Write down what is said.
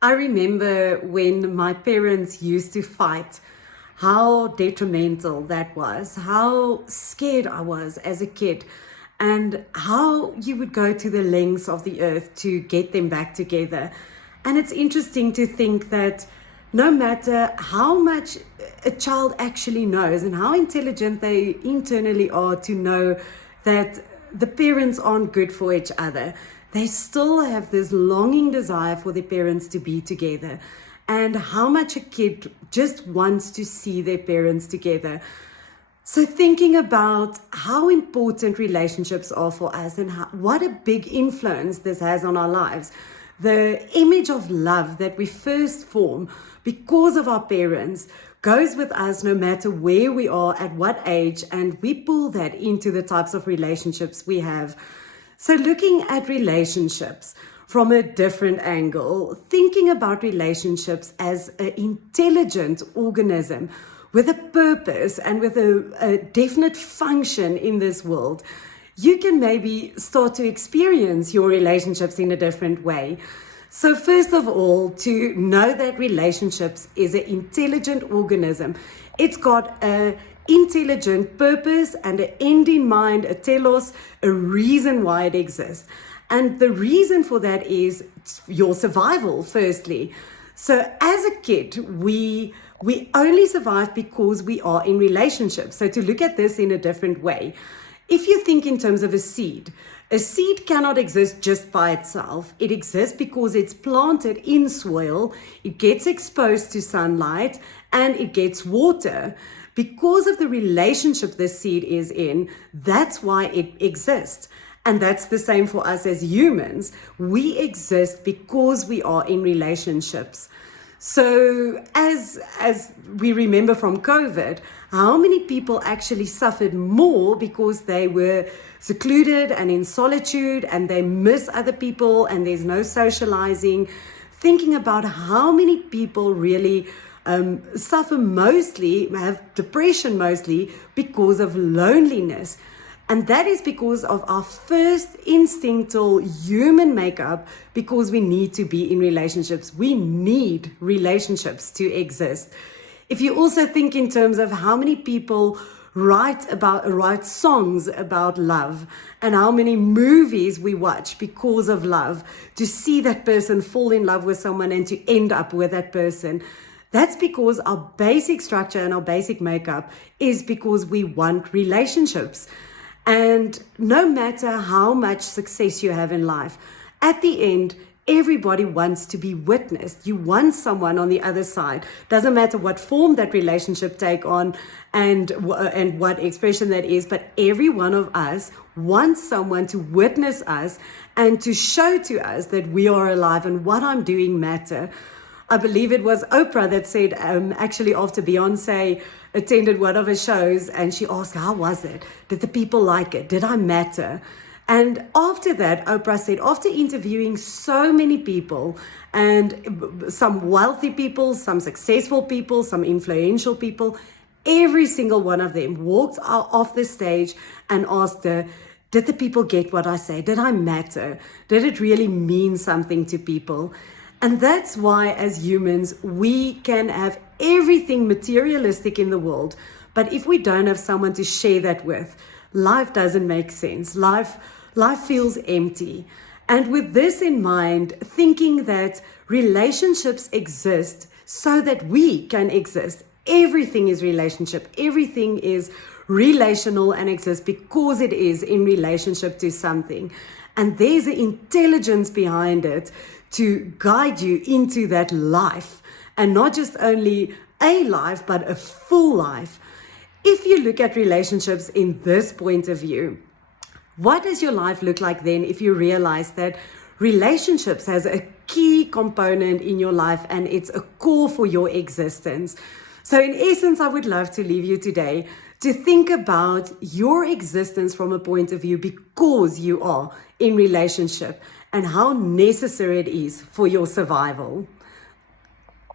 I remember when my parents used to fight, how detrimental that was, how scared I was as a kid, and how you would go to the lengths of the earth to get them back together. And it's interesting to think that no matter how much a child actually knows and how intelligent they internally are to know that the parents aren't good for each other, they still have this longing desire for their parents to be together, and how much a kid just wants to see their parents together. So thinking about how important relationships are for us and what a big influence this has on our lives. The image of love that we first form because of our parents goes with us no matter where we are, at what age, and we pull that into the types of relationships we have. So looking at relationships from a different angle, thinking about relationships as an intelligent organism with a purpose and with a definite function in this world, you can maybe start to experience your relationships in a different way. So first of all, to know that relationships is an intelligent organism. It's got a intelligent purpose and an end in mind, a telos, a reason why it exists. And the reason for that is your survival, firstly. So as a kid, we only survive because we are in relationships. So to look at this in a different way, if you think in terms of a seed cannot exist just by itself. It exists because it's planted in soil, it gets exposed to sunlight, and it gets water. Because of the relationship this seed is in, that's why it exists. And that's the same for us as humans. We exist because we are in relationships. So as we remember from COVID, how many people actually suffered more because they were secluded and in solitude and they miss other people and there's no socializing. Thinking about how many people really suffer mostly, have depression mostly because of loneliness. And that is because of our first instinctual human makeup, because we need to be in relationships. We need relationships to exist. If you also think in terms of how many people write songs about love and how many movies we watch because of love, to see that person fall in love with someone and to end up with that person, that's because our basic structure and our basic makeup is because we want relationships. And no matter how much success you have in life, at the end, everybody wants to be witnessed. You want someone on the other side. Doesn't matter what form that relationship take on and what expression that is, but every one of us wants someone to witness us and to show to us that we are alive and what I'm doing matter. I believe it was Oprah that said, actually after Beyonce attended one of her shows, and she asked, how was it? Did the people like it? Did I matter? And after that, Oprah said, after interviewing so many people, and some wealthy people, some successful people, some influential people, every single one of them walked off the stage and asked her, did the people get what I say? Did I matter? Did it really mean something to people? And that's why as humans, we can have everything materialistic in the world, but if we don't have someone to share that with, life doesn't make sense. Life feels empty. And with this in mind, thinking that relationships exist so that we can exist. Everything is relationship. Everything is relational and exists because it is in relationship to something. And there's an intelligence behind it to guide you into that life, and not just only a life, but a full life. If you look at relationships in this point of view, what does your life look like then if you realize that relationships has a key component in your life and it's a core for your existence? So in essence, I would love to leave you today to think about your existence from a point of view because you are in relationship and how necessary it is for your survival.